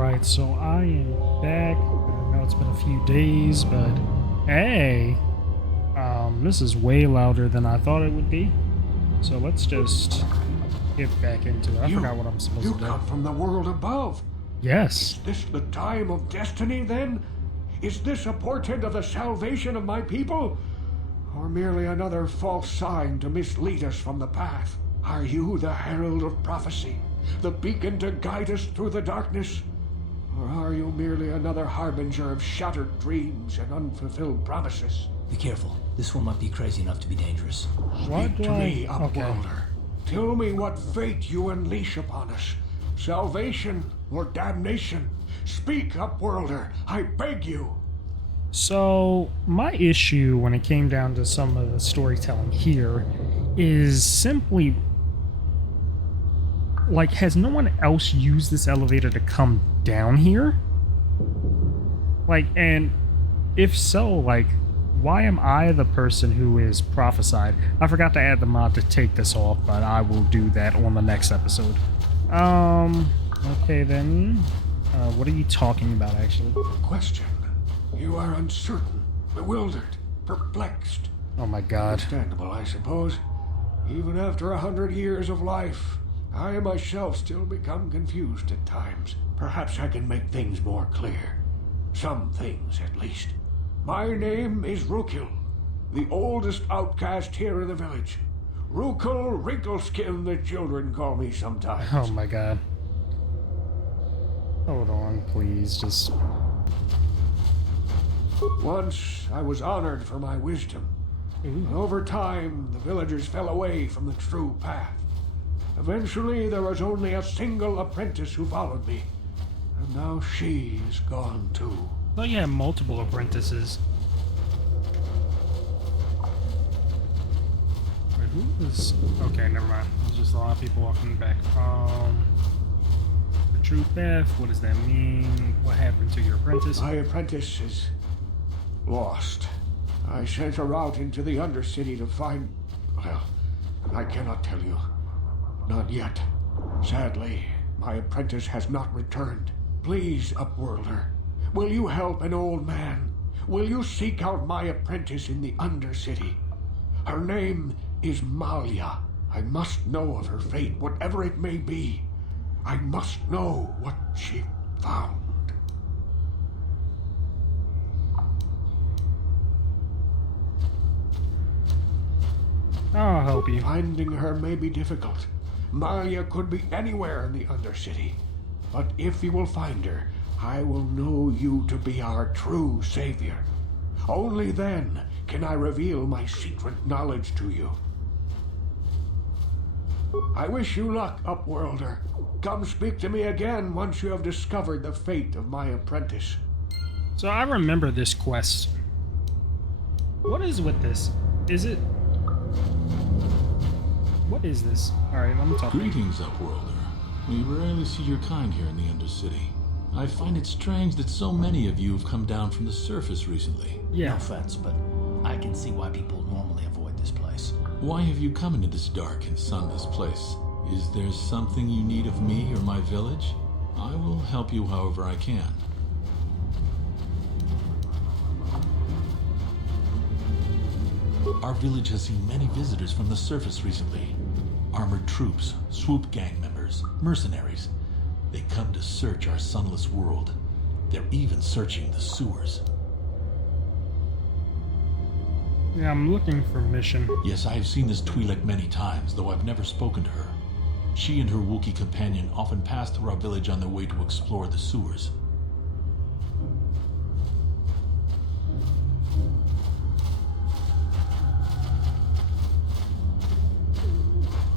Alright, so I am back. I know it's been a few days, but hey, this is way louder than I thought it would be. So let's just get back into it. I forgot what I'm supposed to do. You come from the world above. Yes. Is this the time of destiny, then? Is this a portent of the salvation of my people? Or merely another false sign to mislead us from the path? Are you the herald of prophecy, the beacon to guide us through the darkness? Or are you merely another harbinger of shattered dreams and unfulfilled promises? Be careful. This one might be crazy enough to be dangerous. What Speak to me, Okay. Upworlder. Tell me what fate you unleash upon us. Salvation or damnation? Speak, Upworlder. I beg you. So, my issue when it came down to some of the storytelling here is simply like, has no one else used this elevator to come down here? Like, and if so, like, why am I the person who is prophesied? I forgot to add the mod to take this off, but I will do that on the next episode. Okay then. What are you talking about, actually? Question. You are uncertain, bewildered, perplexed. Oh my god. Understandable, I suppose. Even after 100 years of life, I myself still become confused at times. Perhaps I can make things more clear. Some things, at least. My name is Rukil, the oldest outcast here in the village. Rukil Wrinkleskin, the children call me sometimes. Oh my god. Hold on, please, just... Once I was honored for my wisdom. But over time, the villagers fell away from the true path. Eventually, there was only a single apprentice who followed me. And now she is gone too. Oh yeah, multiple apprentices. Wait, who is... Okay, never mind. There's just a lot of people walking back. The true path, what does that mean? What happened to your apprentice? My apprentice is lost. I sent her out into the Undercity to find... Well, I cannot tell you. Not yet. Sadly, my apprentice has not returned. Please, Upworlder, will you help an old man? Will you seek out my apprentice in the Undercity? Her name is Malia. I must know of her fate, whatever it may be. I must know what she found. I'll help you. Finding her may be difficult. Malia could be anywhere in the Undercity. But if you will find her, I will know you to be our true savior. Only then can I reveal my secret knowledge to you. I wish you luck, Upworlder. Come speak to me again once you have discovered the fate of my apprentice. So I remember this quest. What is with this? Is it... What is this? Alright, let me talk. Greetings, Upworlder. We rarely see your kind here in the Undercity. I find it strange that so many of you have come down from the surface recently. No Yeah. offense, but I can see why people normally avoid this place. Why have you come into this dark and sunless place? Is there something you need of me or my village? I will help you however I can. Our village has seen many visitors from the surface recently. Armored troops, swoop gang members, mercenaries. They come to search our sunless world. They're even searching the sewers. Yeah, I'm looking for mission. Yes, I have seen this Twi'lek many times, though I've never spoken to her. She and her Wookiee companion often pass through our village on their way to explore the sewers.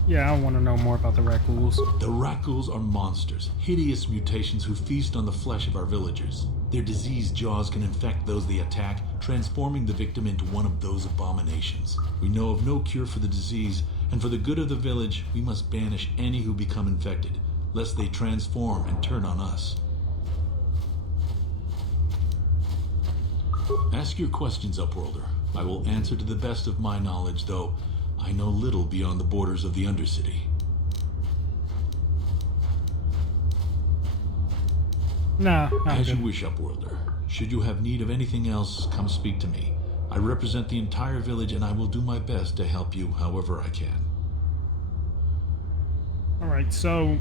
Yeah, I want to know more about the Rakghouls. The Rakghouls are monsters, hideous mutations who feast on the flesh of our villagers. Their diseased jaws can infect those they attack, transforming the victim into one of those abominations. We know of no cure for the disease, and for the good of the village, we must banish any who become infected, lest they transform and turn on us. Ask your questions, Upworlder. I will answer to the best of my knowledge, though I know little beyond the borders of the Undercity. Nah, I'm As good. you wish, Upworlder. Should you have need of anything else, come speak to me. I represent the entire village and I will do my best to help you however I can. Alright, so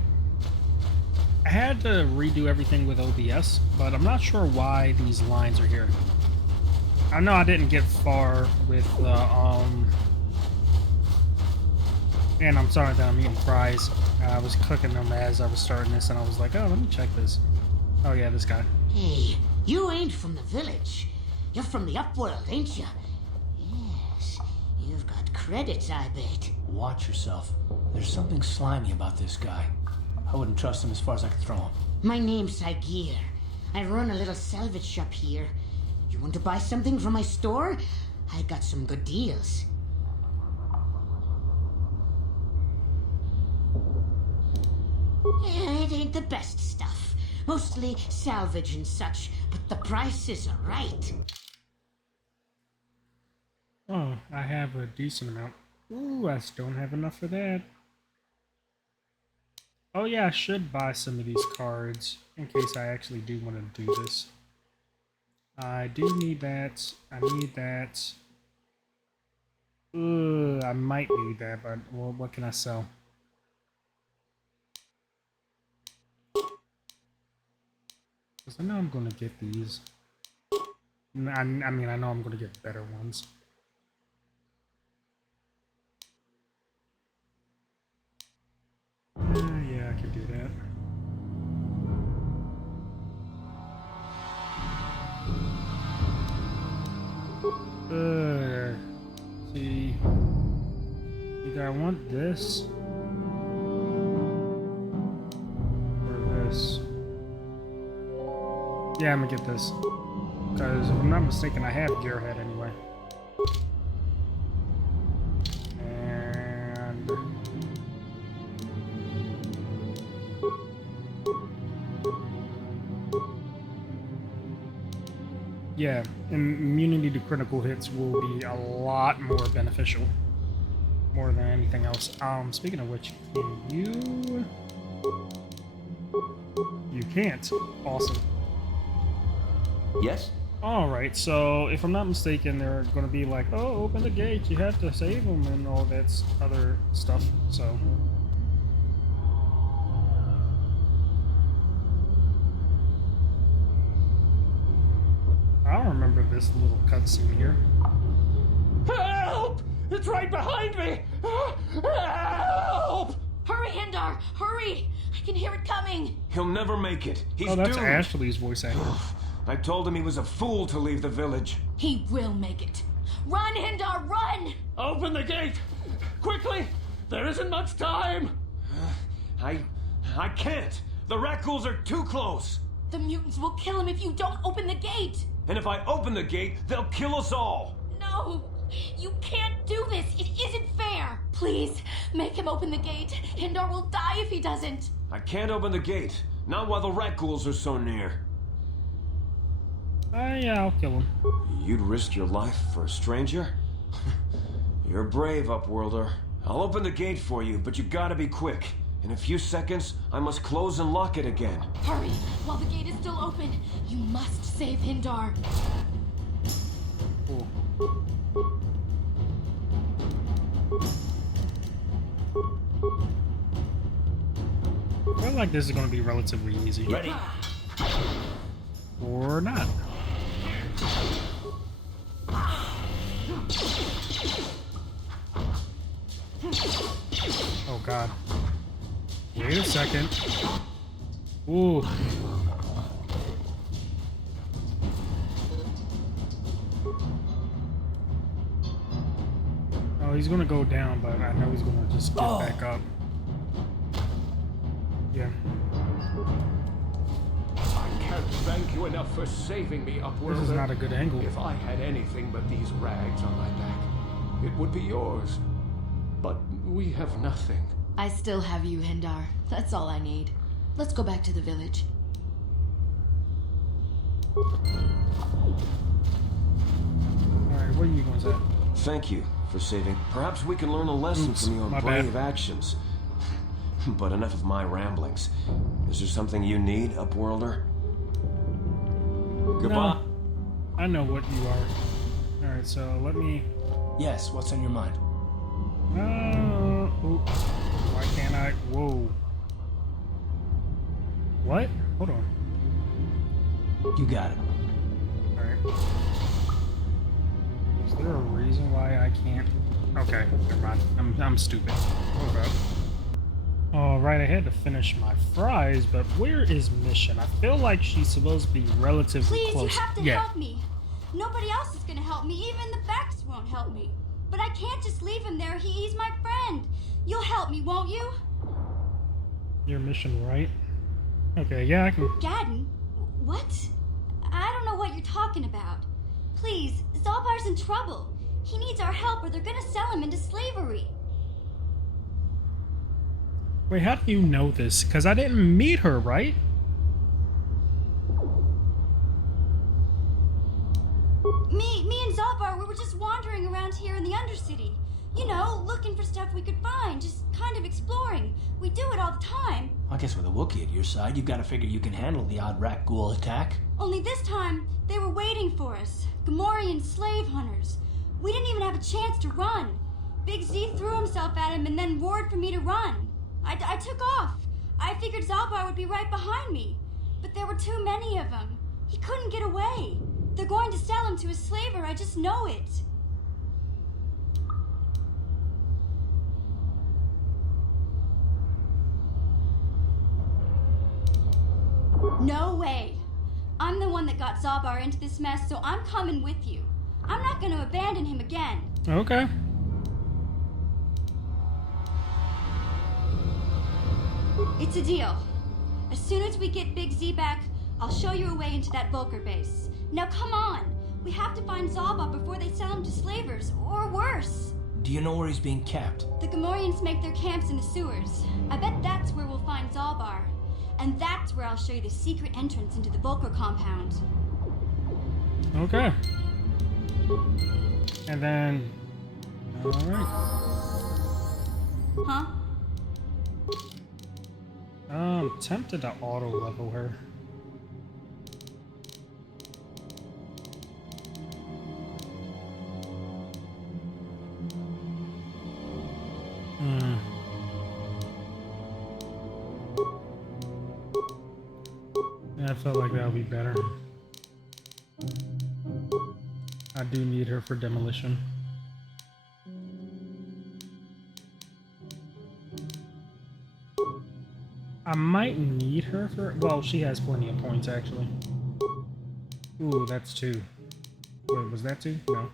I had to redo everything with OBS, but I'm not sure why these lines are here. I know I didn't get far with and I'm sorry that I'm eating fries. I was cooking them as I was starting this, and I was like, oh, let me check this. Oh yeah, this guy. Hey, you ain't from the village. You're from the upworld, ain't you? Yes, you've got credits, I bet. Watch yourself. There's something slimy about this guy. I wouldn't trust him as far as I could throw him. My name's Sagir. I run a little salvage shop here. You want to buy something from my store? I got some good deals. Yeah, it ain't the best stuff. Mostly salvage and such, but the prices are right. Oh, I have a decent amount. Ooh, I still don't have enough for that. Oh yeah, I should buy some of these cards in case I actually do want to do this. I do need that. I need that. I might need that, but well, what can I sell? Because I know I'm going to get these. I mean, I know I'm going to get better ones. Yeah, I could do that. See. Either I want this or this. Yeah, I'm gonna get this. Because if I'm not mistaken, I have Gearhead anyway. And yeah, immunity to critical hits will be a lot more beneficial. More than anything else. Speaking of which, can you... You can't. Awesome. Yes? Alright, so if I'm not mistaken, they're going to be like, oh, open the gate, you have to save them, and all that other stuff, so... I don't remember this little cutscene here. Help! It's right behind me! Help! Hurry, Hindar! Hurry! I can hear it coming! He'll never make it. He's Oh, that's doomed. Ashley's voice actor. I told him he was a fool to leave the village. He will make it. Run, Hindar, run! Open the gate! Quickly! There isn't much time! I can't. The Rakghouls are too close. The mutants will kill him if you don't open the gate! And if I open the gate, they'll kill us all. No! You can't do this! It isn't fair! Please, make him open the gate. Hindar will die if he doesn't. I can't open the gate. Not while the Rakghouls are so near. Yeah, I'll kill him. You'd risk your life for a stranger? You're brave, Upworlder. I'll open the gate for you, but you gotta be quick. In a few seconds, I must close and lock it again. Hurry, while the gate is still open. You must save Hindar. Cool. I feel like this is going to be relatively easy. Ready? Or not. Oh god. Wait a second. Ooh. Oh, he's gonna go down, but I know he's gonna just get back up. Yeah. I can't thank you enough for saving me, Upworlder. This is not a good angle. If I had anything but these rags on my back, it would be yours. But we have nothing. I still have you, Hindar. That's all I need. Let's go back to the village. Alright, what are you gonna say? Thank you for saving. Perhaps we can learn a lesson Oops, from your my brave bad. actions. But enough of my ramblings. Is there something you need, Upworlder? Goodbye. No, I know what you are. Alright, so let me... Yes, what's on your mind? Oops. Why can't I... Whoa. What? Hold on. You got it. Alright. Is there a reason why I can't... Okay, never mind. I'm stupid. Hold up. Alright, I had to finish my fries, but where is Mission? I feel like she's supposed to be relatively Please, close. you have to Yeah. help me. Nobody else is gonna help me. Even the facts won't help me. But I can't just leave him there. He's my friend. You'll help me, won't you? Your mission, right? Okay, yeah, I can... Gadden? What? I don't know what you're talking about. Please, Zalbar's in trouble. He needs our help or they're gonna sell him into slavery. Wait, how do you know this? Because I didn't meet her, right? Me and Zalbar, we were just wandering around here in the Undercity. You know, looking for stuff we could find, just kind of exploring. We do it all the time. I guess with a Wookiee at your side, you've got to figure you can handle the odd rat ghoul attack. Only this time, they were waiting for us. Gamorrean slave hunters. We didn't even have a chance to run. Big Z threw himself at him and then roared for me to run. I took off. I figured Zalbar would be right behind me. But there were too many of them. He couldn't get away. They're going to sell him to a slaver, I just know it. No way. I'm the one that got Zalbar into this mess, so I'm coming with you. I'm not going to abandon him again. Okay. It's a deal. As soon as we get Big Z back, I'll show you a way into that Volker base. Now come on. We have to find Zalbar before they sell him to slavers, or worse. Do you know where he's being kept? The Gamorreans make their camps in the sewers. I bet that's where we'll find Zalbar. And that's where I'll show you the secret entrance into the Volker compound. Okay. And then... Alright. Huh? I'm tempted to auto-level her. Yeah, I felt like that would be better. I do need her for demolition. I might need her for... Well, she has plenty of points, actually. Ooh, that's 2. Wait, was that 2? No.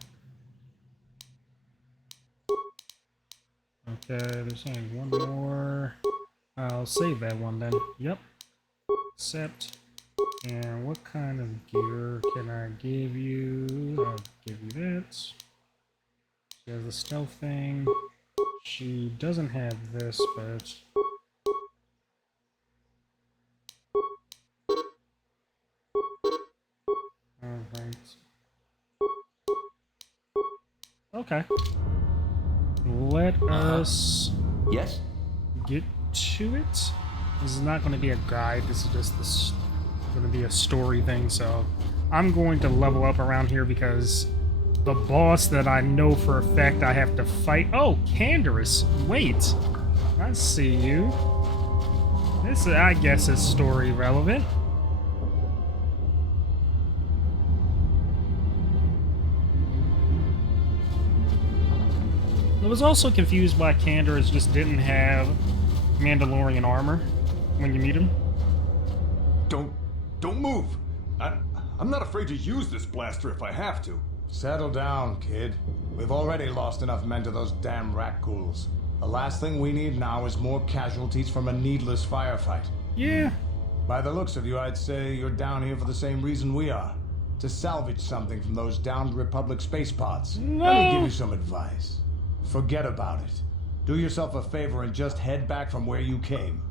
Okay, there's only one more. I'll save that one then. Yep. Accept. And what kind of gear can I give you? I'll give you that. She has a stealth thing. She doesn't have this, but... Alright. Okay. Let us Yes? get to it. This is not going to be a guide. This is just this going to be a story thing. So I'm going to level up around here because the boss that I know for a fact I have to fight. Oh, Canderous. Wait, I see you. This, I guess, is story relevant. I was also confused why Canderous just didn't have Mandalorian armor when you meet him. Don't move. I'm not afraid to use this blaster if I have to. Settle down, kid. We've already lost enough men to those damn rat ghouls. The last thing we need now is more casualties from a needless firefight. Yeah. By the looks of you, I'd say you're down here for the same reason we are. To salvage something from those downed Republic space pods. No. Let me give you some advice. Forget about it. Do yourself a favor and just head back from where you came.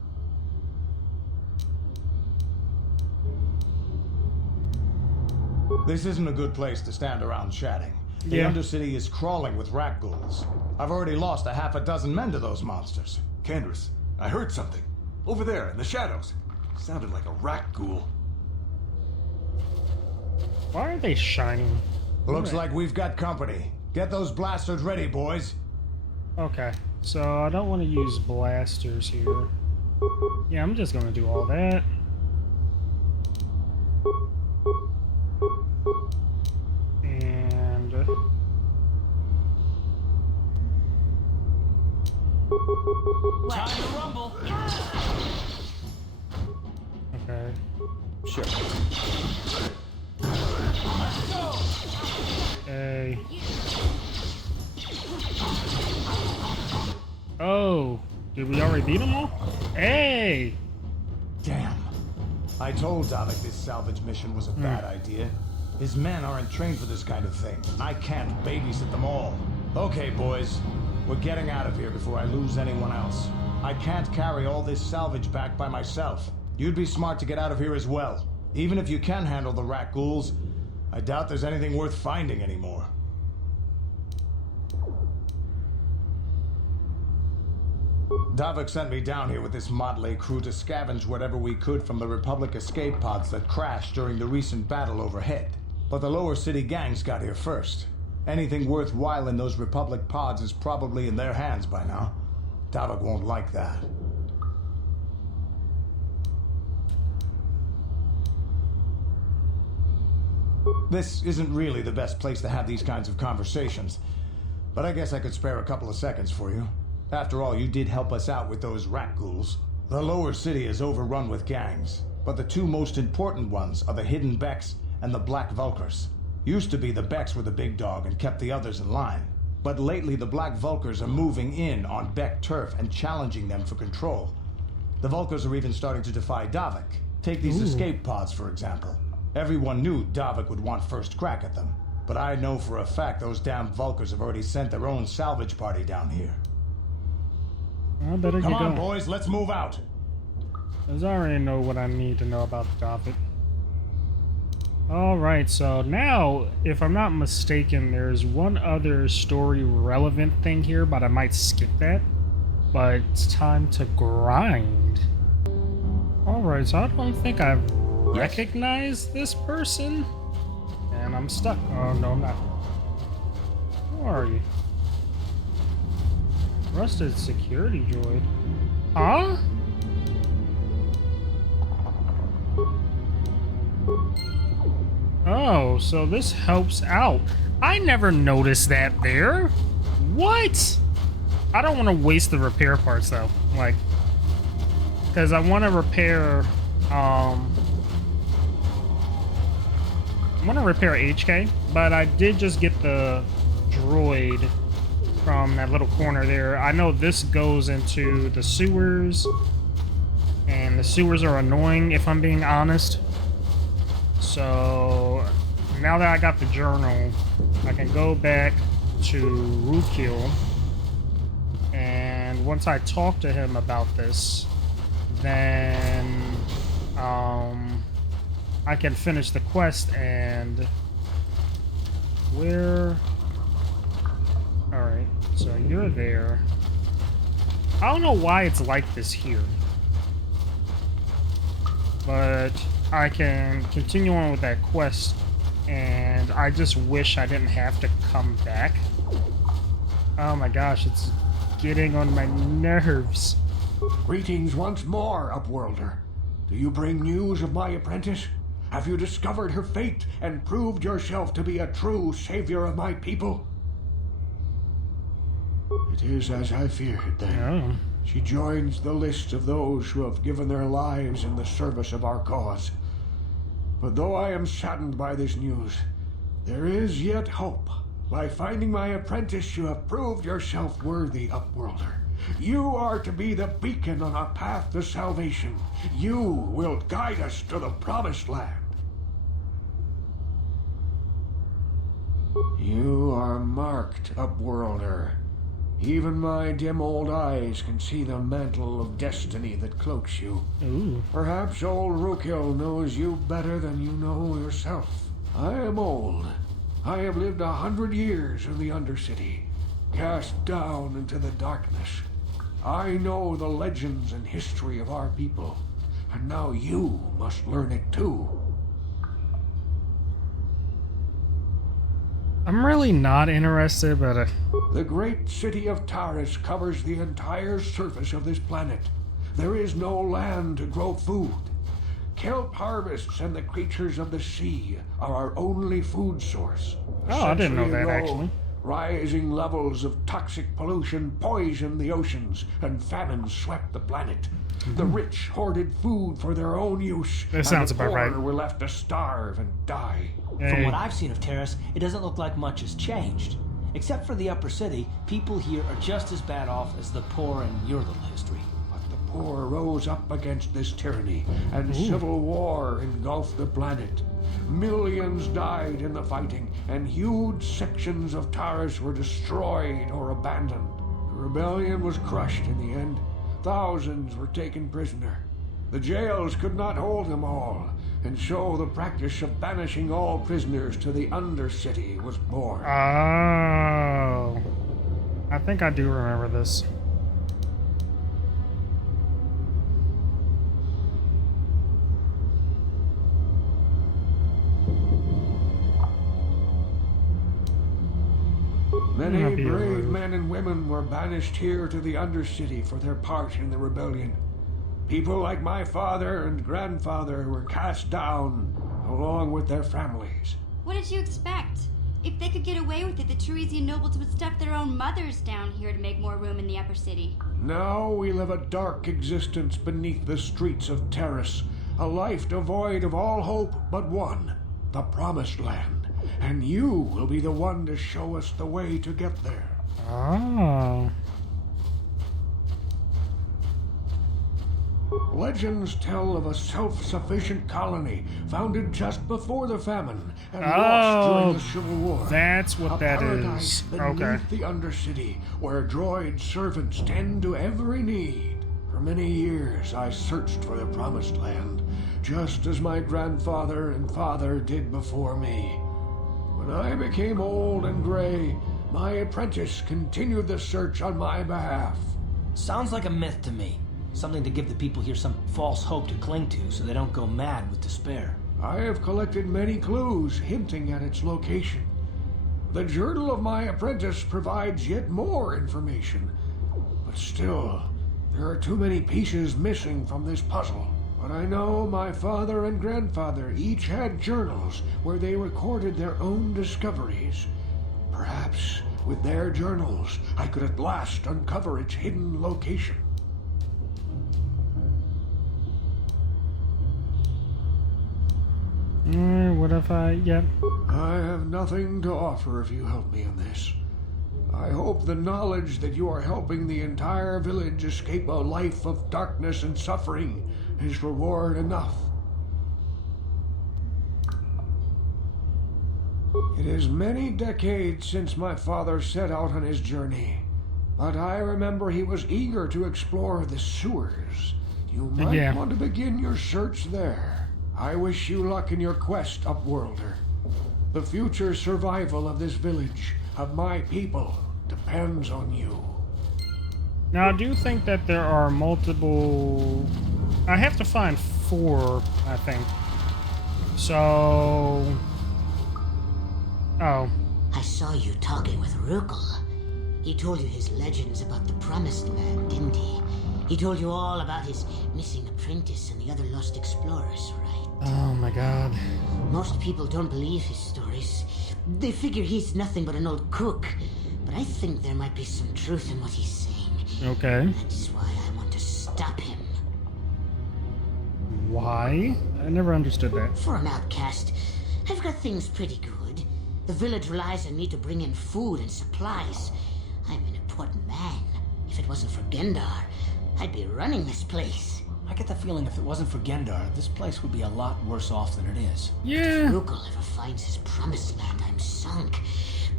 This isn't a good place to stand around chatting. The Yeah. Undercity is crawling with rat ghouls. I've already lost a half a dozen men to those monsters. Canderous, I heard something. Over there in the shadows. Sounded like a rat ghoul. Why are they shining? Looks like we've got company. Get those blasters ready, boys. Okay, so I don't want to use blasters here. Yeah, I'm just gonna do all that. And Time to rumble. okay. Sure. Okay. Oh, did we already beat them all? Hey! Damn. I told Davik this salvage mission was a bad idea. His men aren't trained for this kind of thing. I can't babysit them all. Okay, boys. We're getting out of here before I lose anyone else. I can't carry all this salvage back by myself. You'd be smart to get out of here as well. Even if you can handle the rat ghouls, I doubt there's anything worth finding anymore. Davik sent me down here with this motley crew to scavenge whatever we could from the Republic escape pods that crashed during the recent battle overhead. But the lower city gangs got here first. Anything worthwhile in those Republic pods is probably in their hands by now. Davik won't like that. This isn't really the best place to have these kinds of conversations, but I guess I could spare a couple of seconds for you. After all, you did help us out with those rat ghouls. The lower city is overrun with gangs, but the two most important ones are the Hidden Becks and the Black Vulkars. Used to be the Becks were the big dog and kept the others in line. But lately the Black Vulkars are moving in on Beck turf and challenging them for control. The Vulkars are even starting to defy Davik. Take these escape pods, for example. Everyone knew Davik would want first crack at them, but I know for a fact those damn Vulkars have already sent their own salvage party down here. I better Come get on, going. boys, let's move out. Because I already know what I need to know about Davik. Alright, so now, if I'm not mistaken, there's one other story relevant thing here, but I might skip that. But it's time to grind. Alright, so I don't think I've recognized this person. And I'm stuck. Oh, no, I'm not. Who are you? Rusted security droid. Huh? Oh, so this helps out. I never noticed that there. What? I don't want to waste the repair parts though. Like, because I want to repair, I want to repair HK, but I did just get the droid from that little corner there. I know this goes into the sewers, and the sewers are annoying if I'm being honest. So now that I got the journal, I can go back to Rukil, and once I talk to him about this, then I can finish the quest. And where? Alright, so you're there. I don't know why it's like this here, but I can continue on with that quest, and I just wish I didn't have to come back. Oh my gosh, it's getting on my nerves. Greetings once more, Upworlder. Do you bring news of my apprentice? Have you discovered her fate and proved yourself to be a true savior of my people? It is as I feared, then. Oh. She joins the list of those who have given their lives in the service of our cause. But though I am saddened by this news, there is yet hope. By finding my apprentice, you have proved yourself worthy, Upworlder. You are to be the beacon on our path to salvation. You will guide us to the promised land. You are marked, Upworlder. Even my dim old eyes can see the mantle of destiny that cloaks you. Ooh. Perhaps old Rukil knows you better than you know yourself. I am old. I have lived 100 years in the Undercity, cast down into the darkness. I know the legends and history of our people, and now you must learn it too. I'm really not interested, but The great city of Taris covers the entire surface of this planet. There is no land to grow food. Kelp harvests and the creatures of the sea are our only food source. oh, I didn't know Century that ago, actually. Rising levels of toxic pollution poisoned the oceans, and famine swept the planet. The rich hoarded food for their own use. That sounds and the about poor right. were left to starve and die. From Hey. what I've seen of Terrace, it doesn't look like much has changed. Except for the upper city, people here are just as bad off as the poor in your little history. But the poor rose up against this tyranny, and civil war engulfed the planet. Millions died in the fighting, and huge sections of Taris were destroyed or abandoned. The rebellion was crushed in the end. Thousands were taken prisoner. The jails could not hold them all, and so the practice of banishing all prisoners to the Undercity was born. Oh. I think I do remember this. Many Not be brave rude. men and women were banished here to the Undercity for their part in the rebellion. People like my father and grandfather were cast down, along with their families. What did you expect? If they could get away with it, the Teresian nobles would stuff their own mothers down here to make more room in the upper city. Now we live a dark existence beneath the streets of Terrace, a life devoid of all hope but one, the Promised Land. And you will be the one to show us the way to get there. Oh. Legends tell of a self-sufficient colony founded just before the famine and lost during the Civil War. That's what a that paradise is. beneath Okay. the Undercity, where droid servants tend to every need. For many years, I searched for the Promised Land, just as my grandfather and father did before me. When I became old and gray, my apprentice continued the search on my behalf. Sounds like a myth to me. Something to give the people here some false hope to cling to so they don't go mad with despair. I have collected many clues hinting at its location. The journal of my apprentice provides yet more information. But still, there are too many pieces missing from this puzzle. But I know my father and grandfather each had journals where they recorded their own discoveries. Perhaps with their journals, I could at last uncover its hidden location. What if I... Yep. I have nothing to offer if you help me in this. I hope the knowledge that you are helping the entire village escape a life of darkness and suffering is reward enough. It is many decades since my father set out on his journey, but I remember he was eager to explore the sewers. You might want to begin your search there. I wish you luck in your quest, Upworlder. The future survival of this village, of my people, depends on you. Now, I do think that there are multiple... I have to find 4, I think. So... Oh. I saw you talking with Rukel. He told you his legends about the Promised Land, didn't he? He told you all about his missing apprentice and the other lost explorers, right? Oh my god. Most people don't believe his stories. They figure he's nothing but an old cook. But I think there might be some truth in what he's saying. Okay. That's why I want to stop him. Why? I never understood that. For an outcast, I've got things pretty good. The village relies on me to bring in food and supplies. I'm an important man. If it wasn't for Gendar, I'd be running this place. I get the feeling if it wasn't for Gendar, this place would be a lot worse off than it is. Yeah. If Rukel ever finds his Promised Land, I'm sunk.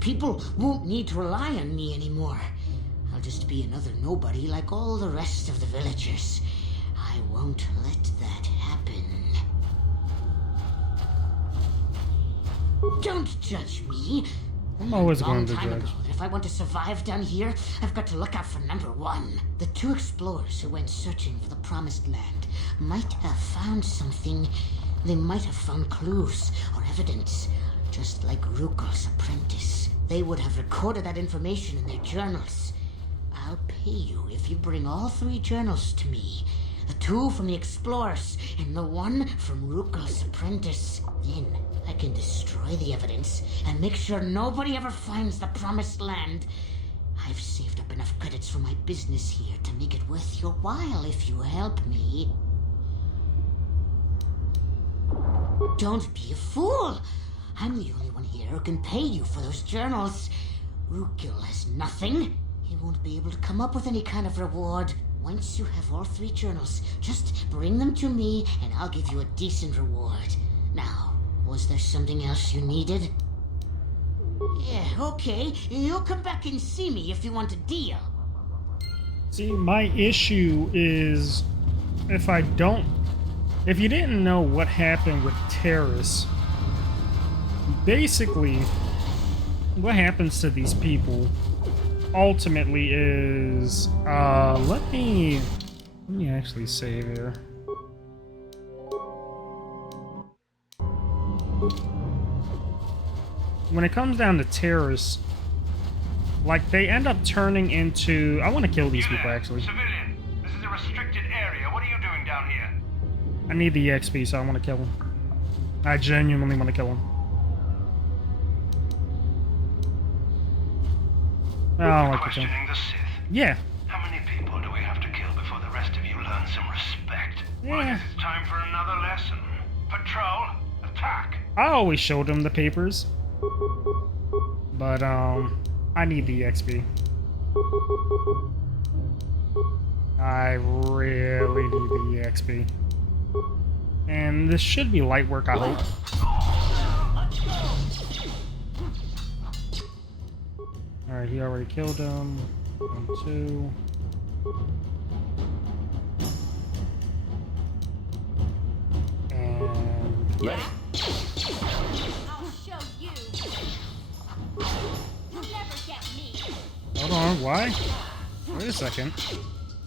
People won't need to rely on me anymore. I'll just be another nobody like all the rest of the villagers. I won't let that happen. Don't judge me. I'm always Long going to time judge. ago that if I want to survive down here, I've got to look out for number 1. The 2 explorers who went searching for the Promised Land might have found something. They might have found clues or evidence. just like Rukel's apprentice. They would have recorded that information in their journals. I'll pay you if you bring all 3 journals to me. The 2 from the explorers and the 1 from Rukel's apprentice. Then I can destroy the evidence and make sure nobody ever finds the promised land. I've saved up enough credits for my business here to make it worth your while if you help me. Don't be a fool. I'm the only one here who can pay you for those journals. Rukel has nothing. He won't be able to come up with any kind of reward. Once you have all 3 journals, just bring them to me and I'll give you a decent reward. Now, was there something else you needed? Yeah, okay. You'll come back and see me if you want a deal. See, my issue is if you didn't know what happened with Terrace, basically what happens to these people ultimately is let me actually save here. When it comes down to Terrace, like, they end up turning into... I want to kill these people, actually. Civilian, this is a restricted area. What are you doing down here? I need the XP, so I want to kill him. I genuinely want to kill him. I don't like to kill him. Questioning the Sith? Yeah. How many people do we have to kill before the rest of you learn some respect? Yeah. Well, I guess it's time for another lesson. Patrol, attack. I always showed him the papers. But, I need the XP. I really need the XP. And this should be light work, I hope. Alright, he already killed him. 1, 2. And... Ready? I'll show you. You'll never get me. Hold on, why? Wait a second.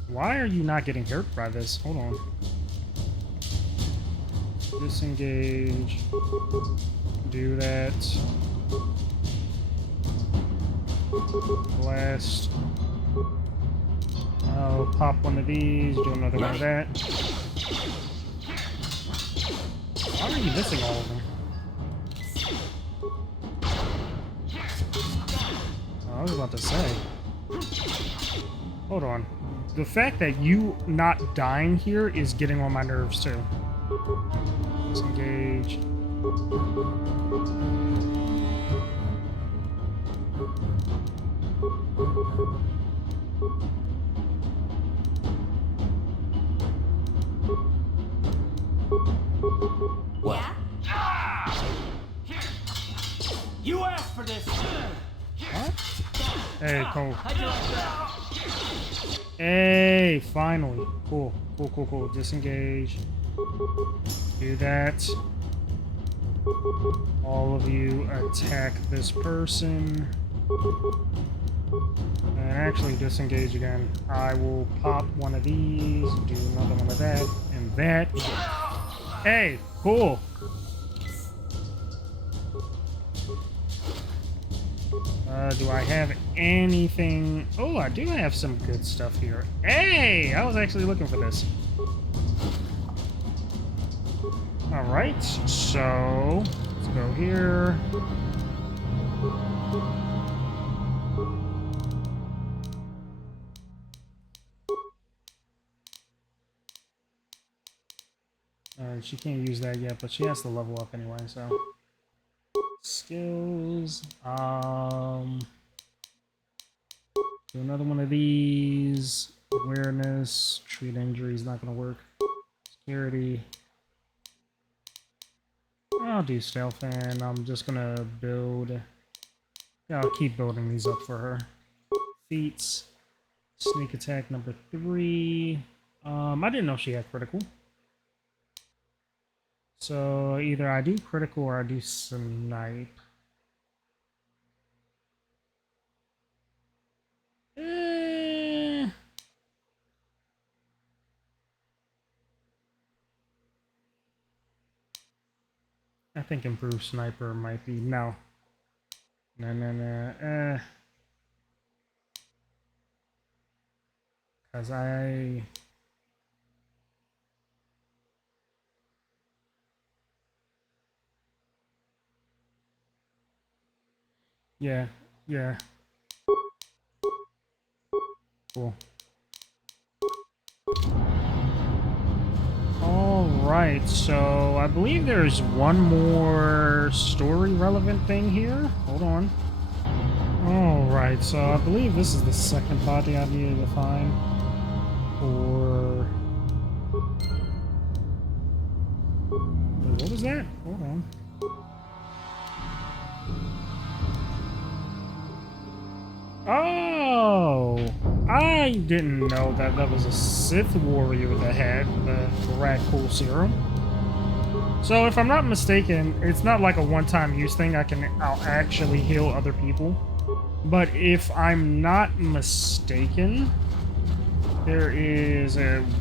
Why are you not getting hurt by this? Hold on. Disengage. Do that. Blast. I'll pop one of these, do another one of that. Why are you missing all of them? Oh, I was about to say. Hold on. The fact that you not dying here is getting on my nerves too. Disengage. What? You asked for this. What? Hey, Cole. How'd you like that? Hey, finally. Cool. Cool. Disengage. Do that. All of you attack this person. And actually disengage again. I will pop one of these, do another one of that, and that. Hey, cool. Do I have anything? Oh, I do have some good stuff here. Hey, I was actually looking for this. Alright, so let's go here. Alright, she can't use that yet, but she has to level up anyway, so. Skills. Do another one of these. Awareness. Treat injuries, not gonna work. Security. I'll do stealth, and I'm just gonna build. Yeah, I'll keep building these up for her. Feats. Sneak attack number 3. I didn't know she had critical. So either I do critical or I do snipe. I think improved sniper might be no. No. Cause yeah. Cool. Alright, so I believe there's one more story relevant thing here. Hold on. Alright, so I believe this is the second body I needed to find. Or... Wait, what was that? Hold on. Oh! I didn't know that that was a Sith warrior that had the Radical Serum. So if I'm not mistaken, it's not like a one-time use thing. I'll actually heal other people. But if I'm not mistaken, there is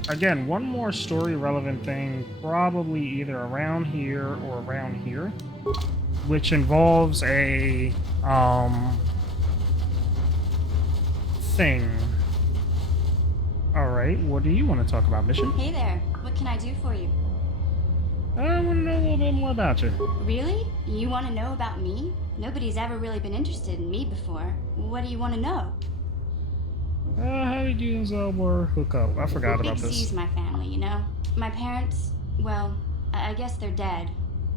again one more story relevant thing, probably either around here or around here, which involves a thing. Alright, what do you want to talk about, Mission? Hey there. What can I do for you? I want to know a little bit more about you. Really? You want to know about me? Nobody's ever really been interested in me before. What do you want to know? How did you and Zelbar hook up? I forgot about Big this. Z's my family, you know? My parents, well, I guess they're dead.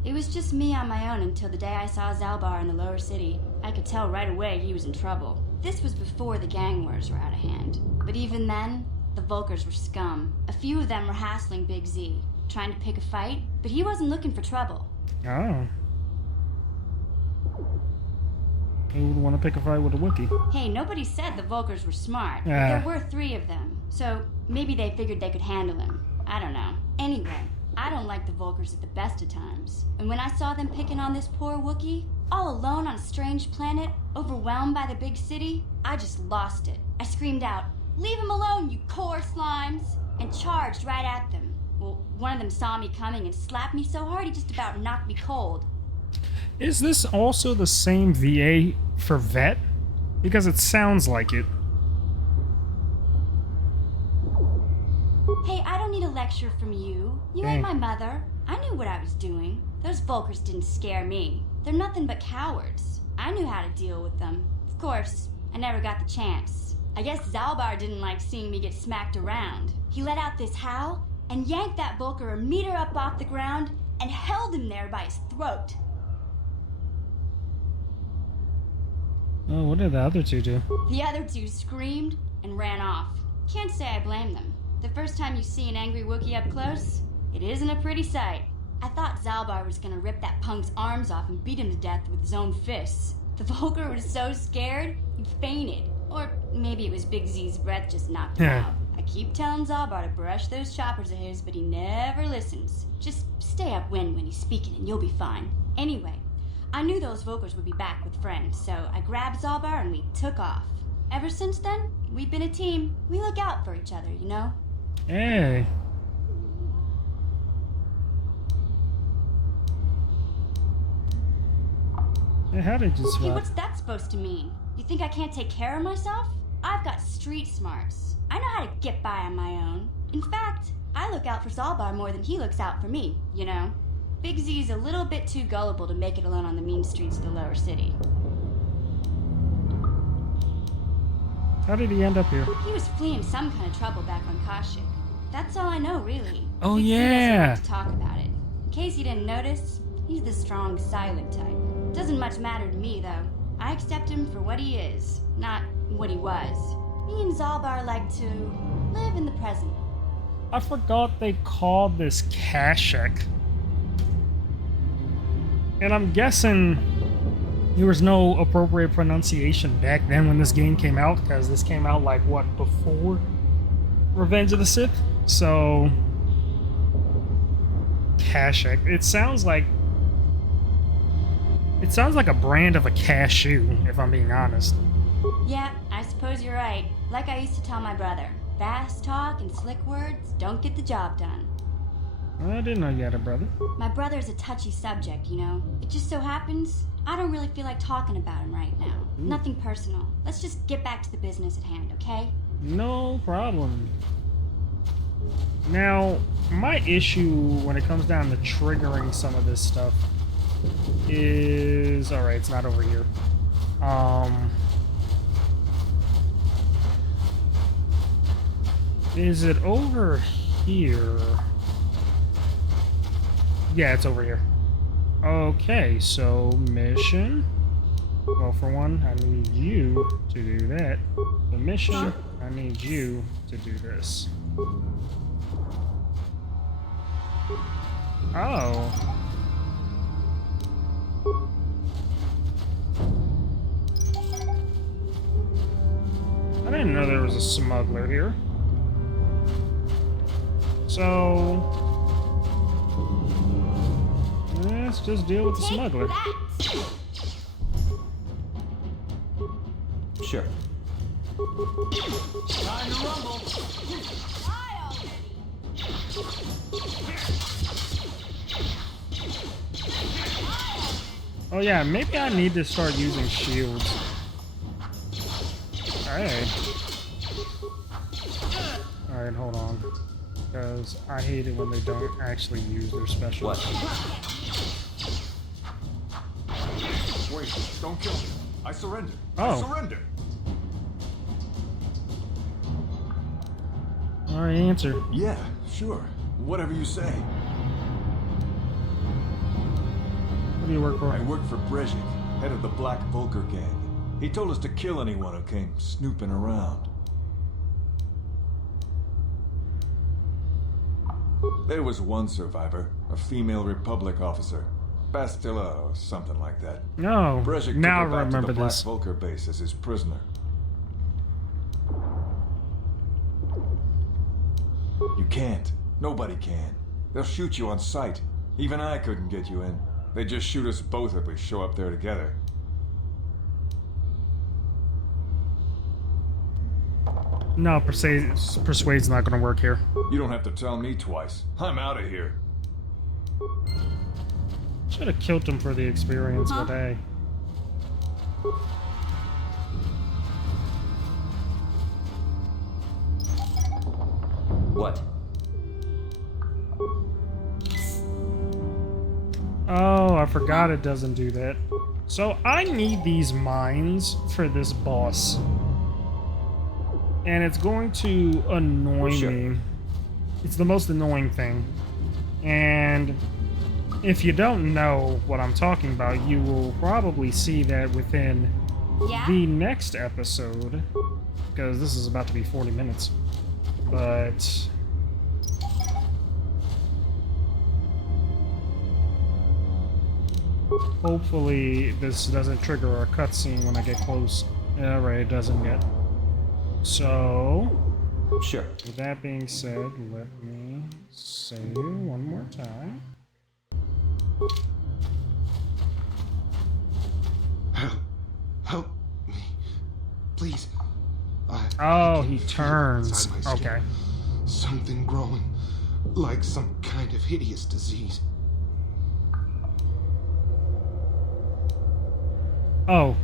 It was just me on my own until the day I saw Zalbar in the lower city. I could tell right away he was in trouble. This was before the gang wars were out of hand. But even then, the Vulkars were scum. A few of them were hassling Big Z, trying to pick a fight, but he wasn't looking for trouble. Oh. Who would want to pick a fight with a Wookiee? Hey, nobody said the Vulkars were smart, but Yeah. there were 3 of them, so maybe they figured they could handle him. I don't know. Anyway, I don't like the Vulkars at the best of times. And when I saw them picking on this poor Wookiee, all alone on a strange planet, overwhelmed by the big city, I just lost it. I screamed out, "Leave him alone, you core slimes!" and charged right at them. Well, one of them saw me coming and slapped me so hard he just about knocked me cold. Is this also the same VA for Vet? Because it sounds like it. Hey, I don't need a lecture from you. You Dang. ain't my mother. I knew what I was doing. Those Vulkars didn't scare me. They're nothing but cowards. I knew how to deal with them. Of course, I never got the chance. I guess Zalbar didn't like seeing me get smacked around. He let out this howl and yanked that Vulkar a meter up off the ground and held him there by his throat. Oh, what did the other two do? The other 2 screamed and ran off. Can't say I blame them. The first time you see an angry Wookiee up close, it isn't a pretty sight. I thought Zalbar was gonna rip that punk's arms off and beat him to death with his own fists. The Vulkar was so scared, he fainted. Or maybe it was Big Z's breath just knocked him out. I keep telling Zalbar to brush those choppers of his, but he never listens. Just stay upwind when he's speaking and you'll be fine. Anyway, I knew those Vulkars would be back with friends, so I grabbed Zalbar and we took off. Ever since then, we've been a team. We look out for each other, you know? Hey. Hey, how did you Hey, swap? what's that supposed to mean? You think I can't take care of myself? I've got street smarts. I know how to get by on my own. In fact, I look out for Zalbar more than he looks out for me, you know? Big Z's a little bit too gullible to make it alone on the mean streets of the lower city. How did he end up here? He was fleeing some kind of trouble back on Kashyyyk. That's all I know, really. Oh, Big Z yeah. doesn't like to talk about it. In case you didn't notice, he's the strong, silent type. Doesn't much matter to me, though. I accept him for what he is, not what he was. Me and Zalbar like to live in the present. I forgot they called this Kashyyyk. And I'm guessing there was no appropriate pronunciation back then when this game came out, because this came out like, what, before Revenge of the Sith? So, Kashyyyk. It sounds like a brand of a cashew, if I'm being honest. Yeah, I suppose you're right. Like I used to tell my brother, fast talk and slick words don't get the job done. I didn't know you had a brother. My brother's a touchy subject, you know? It just so happens I don't really feel like talking about him right now. Nothing personal. Let's just get back to the business at hand, okay? No problem. Now, my issue when it comes down to triggering some of this stuff is... Alright, it's not over here. Is it over here? Yeah, it's over here. Okay, so mission. Well, for one, I need you to do that. The mission, I need you to do this. Oh. I didn't know there was a smuggler here. So... let's just deal with the smuggler. Sure. Time to rumble. Oh yeah, maybe I need to start using shields. Alright. Alright, hold on. Because I hate it when they don't actually use their specials. Wait, don't kill me. I surrender. Oh. I surrender. Alright, answer. Yeah, sure. Whatever you say. What do you work for? I work for Brezhik, head of the Black Volker gang. He told us to kill anyone who came snooping around. There was one survivor, a female Republic officer. Bastilla or something like that. No, Brezhik now I took her back remember to the this. Black Volker base as his prisoner. You can't. Nobody can. They'll shoot you on sight. Even I couldn't get you in. They just shoot us both if we show up there together. No, persuade's not gonna work here. You don't have to tell me twice. I'm out of here. Should have killed him for the experience, but hey. What? Oh, I forgot it doesn't do that. So I need these mines for this boss. And it's going to annoy me. It's the most annoying thing. And if you don't know what I'm talking about, you will probably see that within the next episode. Because this is about to be 40 minutes. But... hopefully this doesn't trigger a cutscene when I get close. Yeah, right, it doesn't yet. So... Sure. With that being said, let me save one more time. Help me. Please. Oh, he turns. Okay. Something growing. Like some kind of hideous disease. Oh.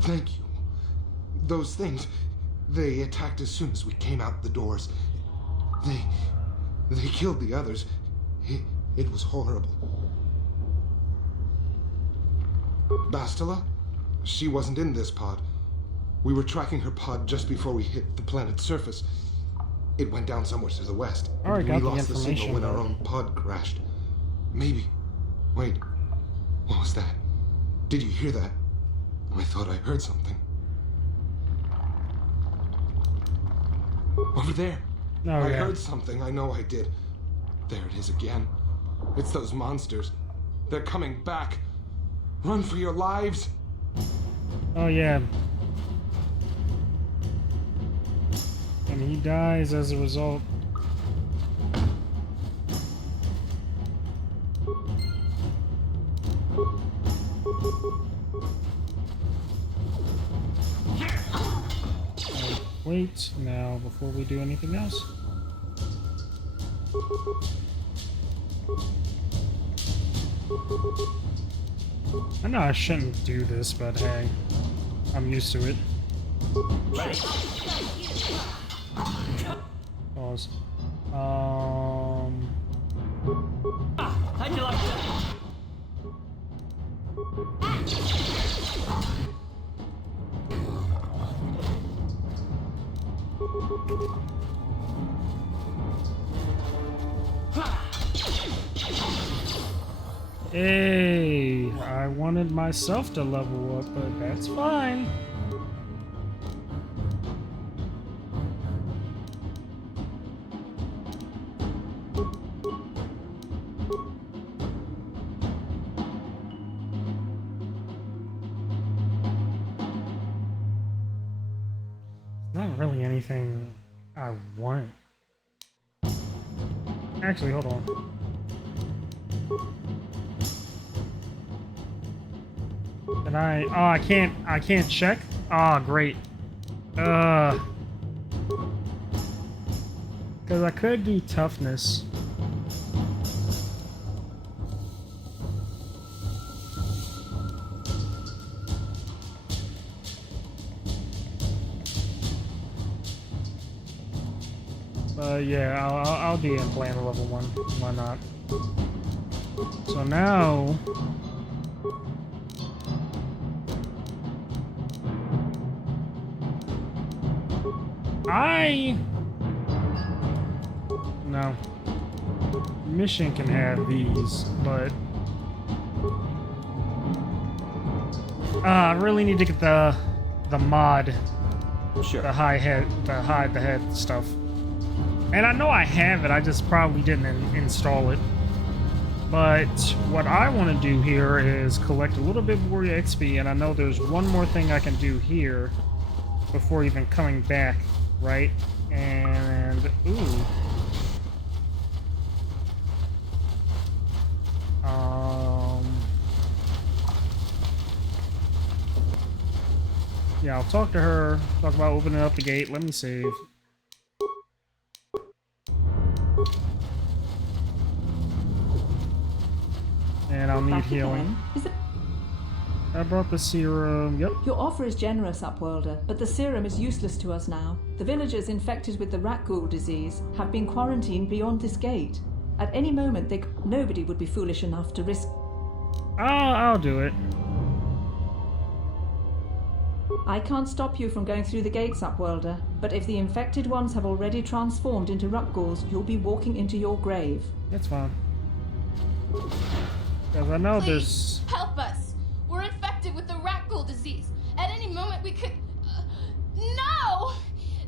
Thank you. Those things, they attacked as soon as we came out the doors. They killed the others. It was horrible. Bastila? She wasn't in this pod. We were tracking her pod just before we hit the planet's surface. It went down somewhere to the west. Alright, We got the lost the signal information. when our own pod crashed. Maybe. Wait. What was that? Did you hear that? I thought I heard something. Over there. Oh, I yeah. heard something. I know I did. There it is again. It's those monsters. They're coming back. Run for your lives. Oh, yeah. And he dies as a result. wait now before we do anything else. I know I shouldn't do this, but hey, I'm used to it. Pause. How'd you like that? Hey, I wanted myself to level up, but that's fine. Not really anything I want. Actually, hold on. Can I? Oh, I can't. I can't check. Ah, oh, great. Because I could do toughness. Yeah, I'll do it in plan level 1. Why not? So now. No. Mission can have these, but I really need to get the mod. Sure. The hide the head stuff. And I know I have it, I just probably didn't install it. But what I want to do here is collect a little bit more XP, and I know there's one more thing I can do here before even coming back, right? And ooh. Yeah, I'll talk to her, talk about opening up the gate. Let me save. And I'll need healing. I brought the serum, yep. Your offer is generous, Upworlder, but the serum is useless to us now. The villagers infected with the rat ghoul disease have been quarantined beyond this gate. At any moment, nobody would be foolish enough to risk... I'll do it. I can't stop you from going through the gates, Upworlder, but if the infected ones have already transformed into rat ghouls, you'll be walking into your grave. That's fine. Because I know Please, help us! We're infected with the rat ghoul disease. At any moment we could... No!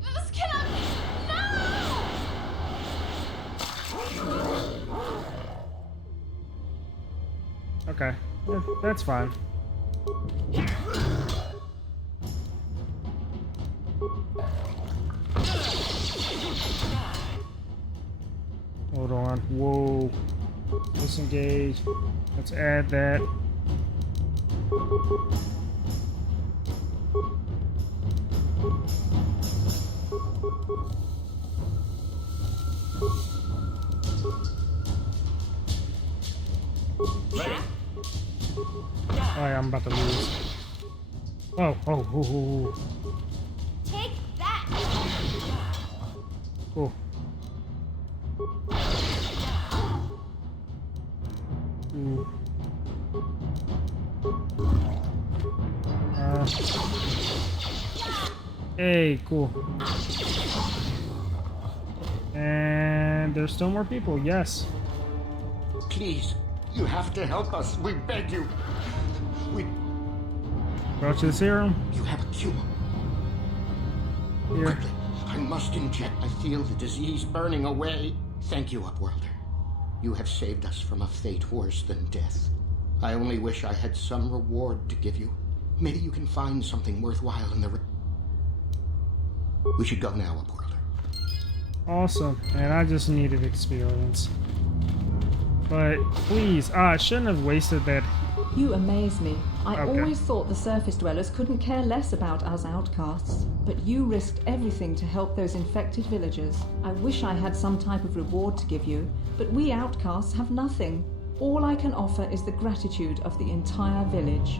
This cannot be... No! Okay. Yeah, that's fine. Hold on. Whoa. Disengage. Let's add that. Alright, I'm about to lose. Oh. Take that! Cool. Ooh. Hey, cool. And there's still more people, yes. Please, you have to help us. We beg you. We... Brought you the serum? You have a cure. Here. Quickly, I must inject. I feel the disease burning away. Thank you, Upworlder. You have saved us from a fate worse than death. I only wish I had some reward to give you. Maybe you can find something worthwhile in the... We should go now, Upworlder. Awesome. And I just needed experience. But please, I shouldn't have wasted that You amaze me. I Okay. always thought the surface dwellers couldn't care less about us outcasts, but you risked everything to help those infected villagers. I wish I had some type of reward to give you, but we outcasts have nothing. All I can offer is the gratitude of the entire village.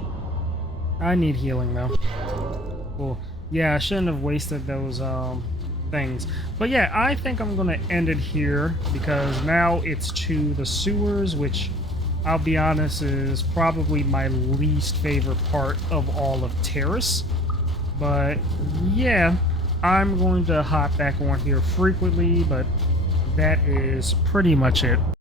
I need healing though. Cool. Yeah, I shouldn't have wasted those things. But yeah, I think I'm gonna end it here because now it's to the sewers, which I'll be honest is probably my least favorite part of all of Terrace. But yeah, I'm going to hop back on here frequently, but that is pretty much it.